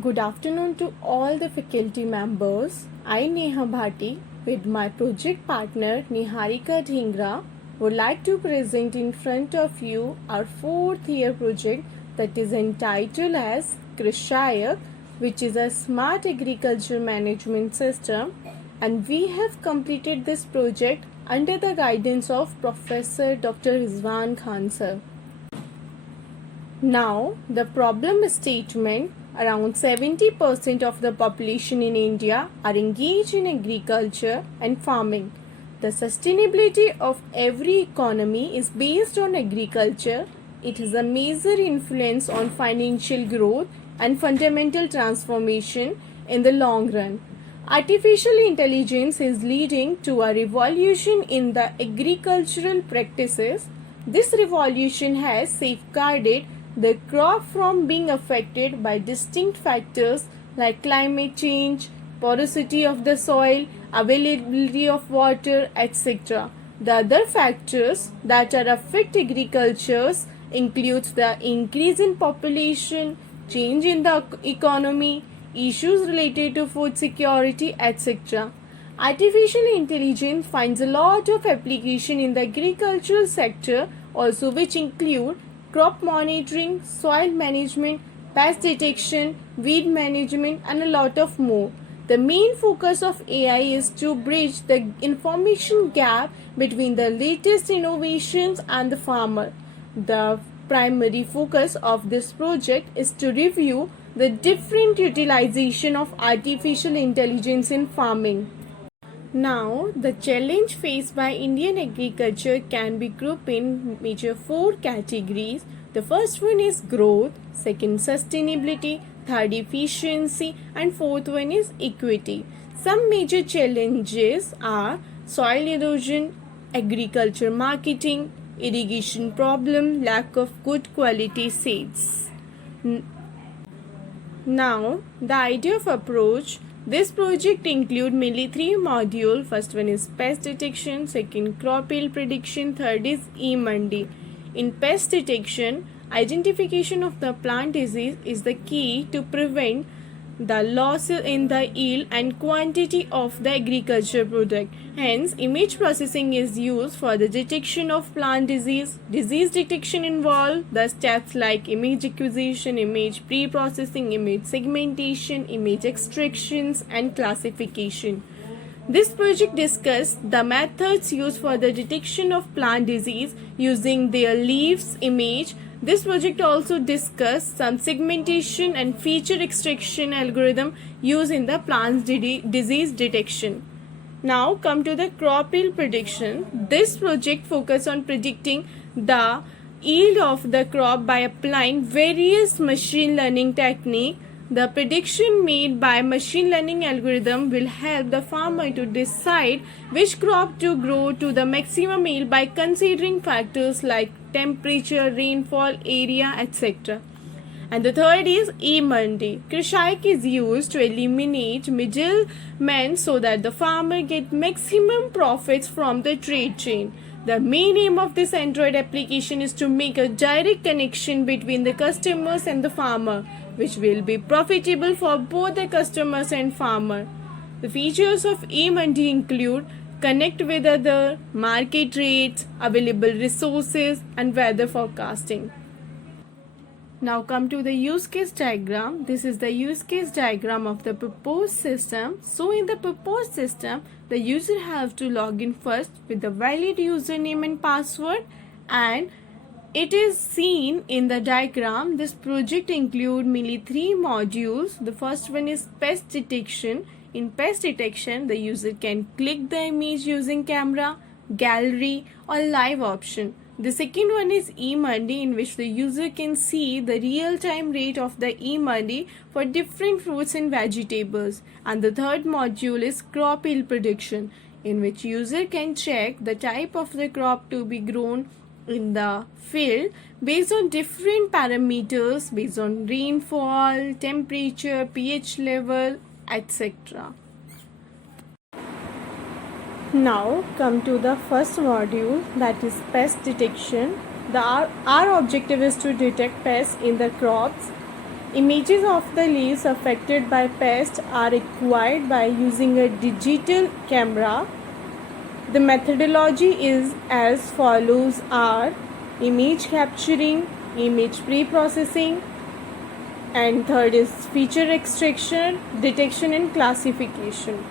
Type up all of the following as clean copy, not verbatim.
Good afternoon to all the faculty members. I, Neha Bhati, with my project partner Niharika Dhingra, would like to present in front of you our fourth year project that is entitled as Krishayak, which is a smart agriculture management system, and we have completed this project under the guidance of Professor Dr. Rizwan Khan sir. Now, the problem statement: around 70% of the population in India are engaged in agriculture and farming. The sustainability of every economy is based on agriculture. It has a major influence on financial growth and fundamental transformation in the long run. Artificial intelligence is leading to a revolution in the agricultural practices. This revolution has safeguarded the crop from being affected by distinct factors like climate change, porosity of the soil, availability of water, etc. The other factors that are affect agriculture includes the increase in population, change in the economy, issues related to food security, etc. Artificial intelligence finds a lot of application in the agricultural sector also, which include crop monitoring, soil management, pest detection, weed management, and a lot of more. The main focus of AI is to bridge the information gap between the latest innovations and the farmer. The primary focus of this project is to review the different utilization of artificial intelligence in farming. Now, the challenge faced by Indian agriculture can be grouped in major four categories. The first one is growth, second sustainability, third efficiency, and fourth one is equity. Some major challenges are soil erosion, agriculture marketing, irrigation problem, lack of good quality seeds. Now, the idea of approach. This project include mainly three modules. First one is pest detection, second crop yield prediction, third is e-Mandi. In pest detection, identification of the plant disease is the key to prevent the loss in the yield and quantity of the agriculture product. Hence, image processing is used for the detection of plant disease. Disease detection involves the steps like image acquisition, image pre-processing, image segmentation, image extractions, and classification. This project discussed the methods used for the detection of plant disease using their leaves image. This project also discussed some segmentation and feature extraction algorithm used in the plant's disease detection. Now come to the crop yield prediction. This project focused on predicting the yield of the crop by applying various machine learning techniques. The prediction made by machine learning algorithm will help the farmer to decide which crop to grow to the maximum yield by considering factors like temperature, rainfall, area, etc. And the third is e-Mandi. Krishayak is used to eliminate middlemen so that the farmer get maximum profits from the trade chain. The main aim of this Android application is to make a direct connection between the customers and the farmer, which will be profitable for both the customers and farmer. The features of e-Mandi include connect with other, market rates, available resources, and weather forecasting. Now come to the use case diagram. This is the use case diagram of the proposed system. So in the proposed system, the user have to log in first with the valid username and password, and it is seen in the diagram. This project include mainly three modules. The first one is pest detection. In pest detection, the user can click the image using camera, gallery, or live option. The second one is e-Mandi, in which the user can see the real-time rate of the e-Mandi for different fruits and vegetables. And the third module is crop yield prediction, in which user can check the type of the crop to be grown in the field based on different parameters, based on rainfall, temperature, pH level, etc. Now come to the first module, that is pest detection. Our objective is to detect pests in the crops. Images of the leaves affected by pest are acquired by using a digital camera. The methodology is as follows are image capturing, image pre-processing, and third is feature extraction, detection and classification.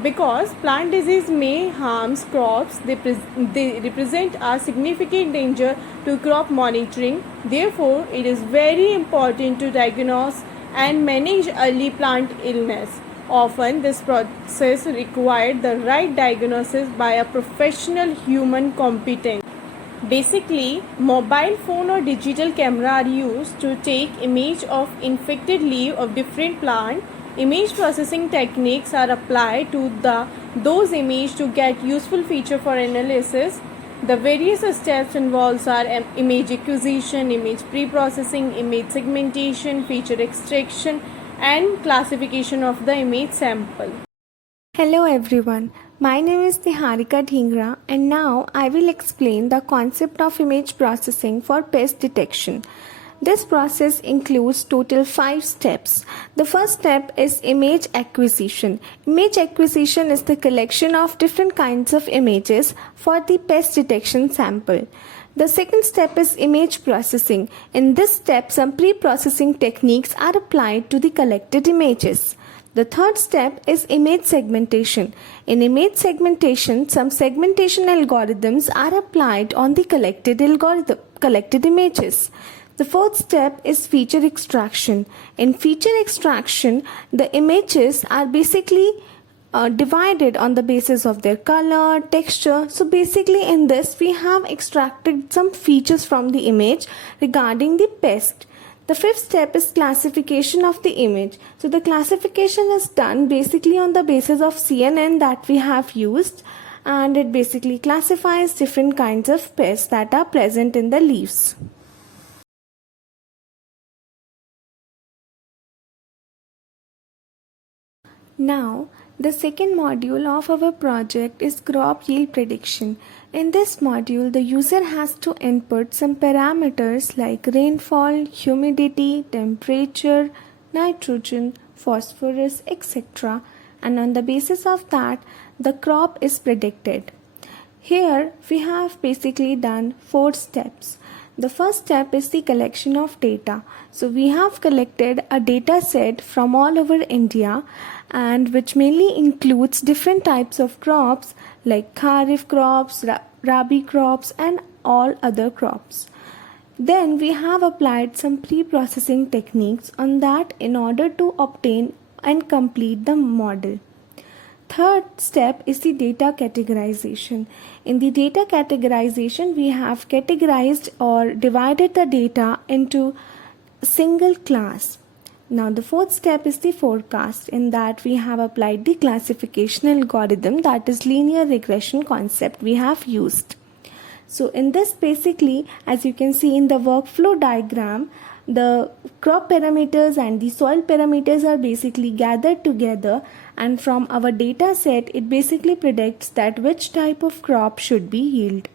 Because plant disease may harm crops, they represent a significant danger to crop monitoring. Therefore, it is very important to diagnose and manage early plant illness. Often, this process required the right diagnosis by a professional human competent. Basically, mobile phone or digital camera are used to take image of infected leaf of different plant. Image processing techniques are applied to those images to get useful feature for analysis. The various steps involved are image acquisition, image pre-processing, image segmentation, feature extraction, and classification of the image sample. Hello everyone, my name is Niharika Dhingra and now I will explain the concept of image processing for pest detection. This process includes total 5 steps. The first step is image acquisition. Image acquisition is the collection of different kinds of images for the pest detection sample. The second step is image processing. In this step, some pre-processing techniques are applied to the collected images. The third step is image segmentation. In image segmentation, some segmentation algorithms are applied on the collected images. The fourth step is feature extraction. In feature extraction, the images are basically divided on the basis of their color, texture. So basically in this we have extracted some features from the image regarding the pest. The fifth step is classification of the image. So the classification is done basically on the basis of CNN that we have used, and it basically classifies different kinds of pests that are present in the leaves. Now, the second module of our project is crop yield prediction. In this module, the user has to input some parameters like rainfall, humidity, temperature, nitrogen, phosphorus, etc. And on the basis of that, the crop is predicted. Here, we have basically done 4 steps. The first step is the collection of data. So we have collected a data set from all over India, and which mainly includes different types of crops like kharif crops, rabi crops and all other crops. Then we have applied some pre-processing techniques on that in order to obtain and complete the model. Third step is the data categorization. In the data categorization, we have categorized or divided the data into a single class. Now the fourth step is the forecast. In that we have applied the classification algorithm, that is linear regression concept we have used. So in this basically, as you can see in the workflow diagram, the crop parameters and the soil parameters are basically gathered together, and from our data set it basically predicts that which type of crop should be yielded.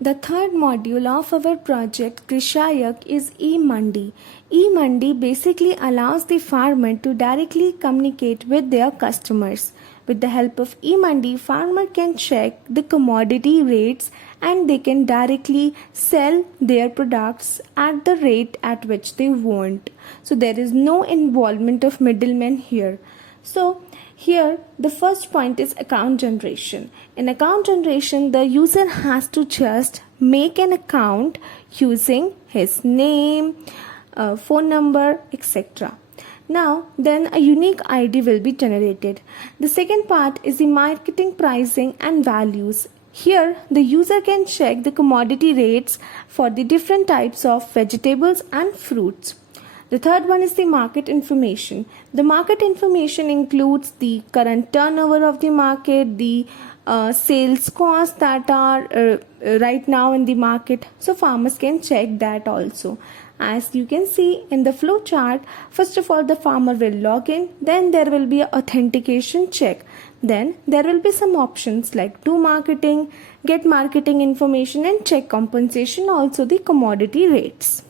The third module of our project Krishayak is eMandi. eMandi basically allows the farmer to directly communicate with their customers. With the help of eMandi, farmer can check the commodity rates and they can directly sell their products at the rate at which they want. So there is no involvement of middlemen here. So here the first point is account generation. In account generation, the user has to just make an account using his name, phone number, etc. Now then a unique ID will be generated. The second part is the marketing pricing and values. Here the user can check the commodity rates for the different types of vegetables and fruits. The third one is the market information. The market information includes the current turnover of the market, the sales costs that are right now in the market. So farmers can check that also. As you can see in the flow chart, first of all the farmer will log in, then there will be an authentication check. Then there will be some options like do marketing, get marketing information and check compensation, also the commodity rates.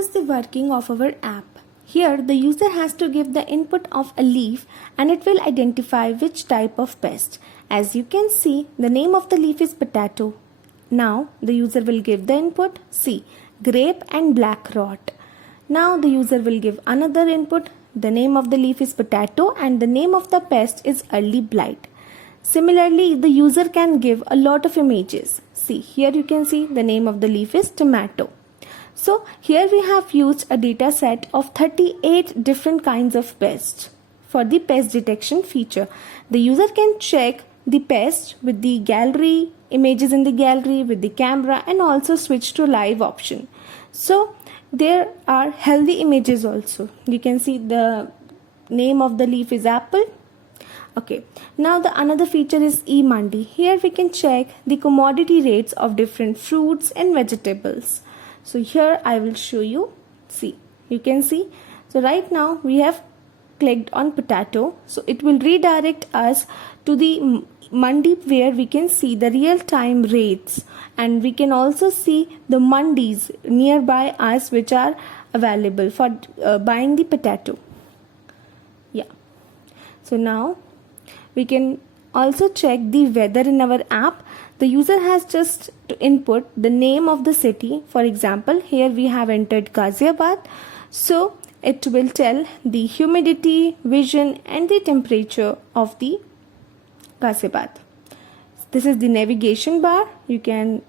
This is the working of our app. Here the user has to give the input of a leaf and it will identify which type of pest. As you can see, the name of the leaf is potato. Now the user will give the input C, grape and black rot. Now the user will give another input. The name of the leaf is potato and the name of the pest is early blight. Similarly, the user can give a lot of images. See, here you can see the name of the leaf is tomato. So here we have used a data set of 38 different kinds of pests for the pest detection feature. The user can check the pest with the gallery, images in the gallery, with the camera, and also switch to live option. So there are healthy images also. You can see the name of the leaf is apple. Okay, now the another feature is eMandi. Here we can check the commodity rates of different fruits and vegetables. So here I will show you. See, you can see. So right now we have clicked on potato. So it will redirect us to the mandi where we can see the real time rates, and we can also see the mandis nearby us which are available for buying the potato. Yeah. So now we can also check the weather in our app. The user has just to input the name of the city. For example, here we have entered Ghaziabad. So it will tell the humidity, vision and the temperature of the Ghaziabad. This is the navigation bar. You can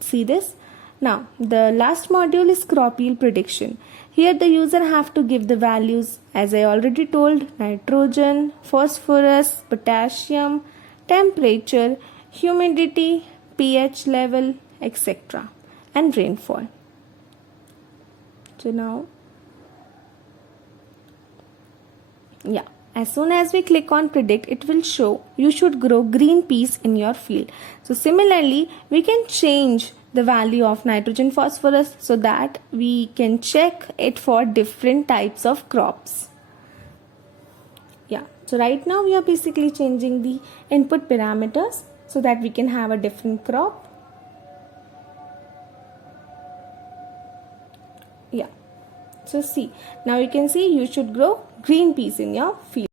see this. Now the last module is crop yield prediction. Here the user have to give the values, as I already told, nitrogen, phosphorus, potassium, temperature, humidity, pH level, etc. and rainfall. So now, yeah, as soon as we click on predict, it will show you should grow green peas in your field. So similarly, we can change the value of nitrogen, phosphorus, so that we can check it for different types of crops. Yeah, so right now we are basically changing the input parameters so that we can have a different crop. Yeah, so see, now you can see you should grow green peas in your field.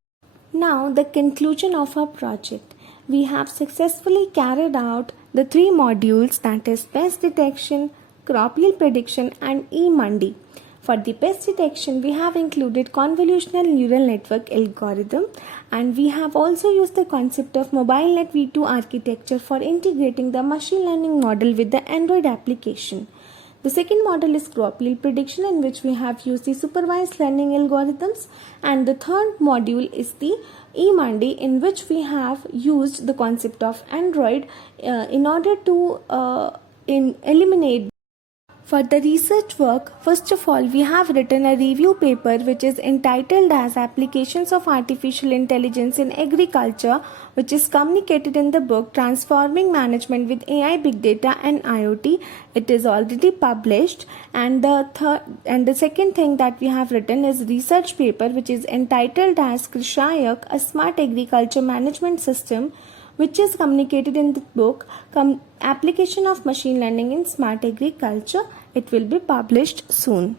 Now the conclusion of our project. We have successfully carried out the 3 modules, that is pest detection, crop yield prediction and eMandi. For the pest detection, we have included convolutional neural network algorithm, and we have also used the concept of MobileNet V2 architecture for integrating the machine learning model with the Android application. The second model is crop yield prediction, in which we have used the supervised learning algorithms, and the third module is the eMandi, in which we have used the concept of Android in order to eliminate. For the research work, first of all, we have written a review paper which is entitled as Applications of Artificial Intelligence in Agriculture, which is communicated in the book Transforming Management with AI, Big Data and IoT. It is already published. And the second thing that we have written is research paper which is entitled as Krishayak, a Smart Agriculture Management System, which is communicated in the book Application of Machine Learning in Smart Agriculture. It will be published soon.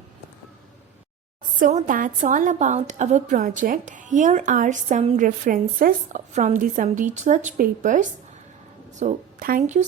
So that's all about our project. Here are some references from some research papers. So thank you.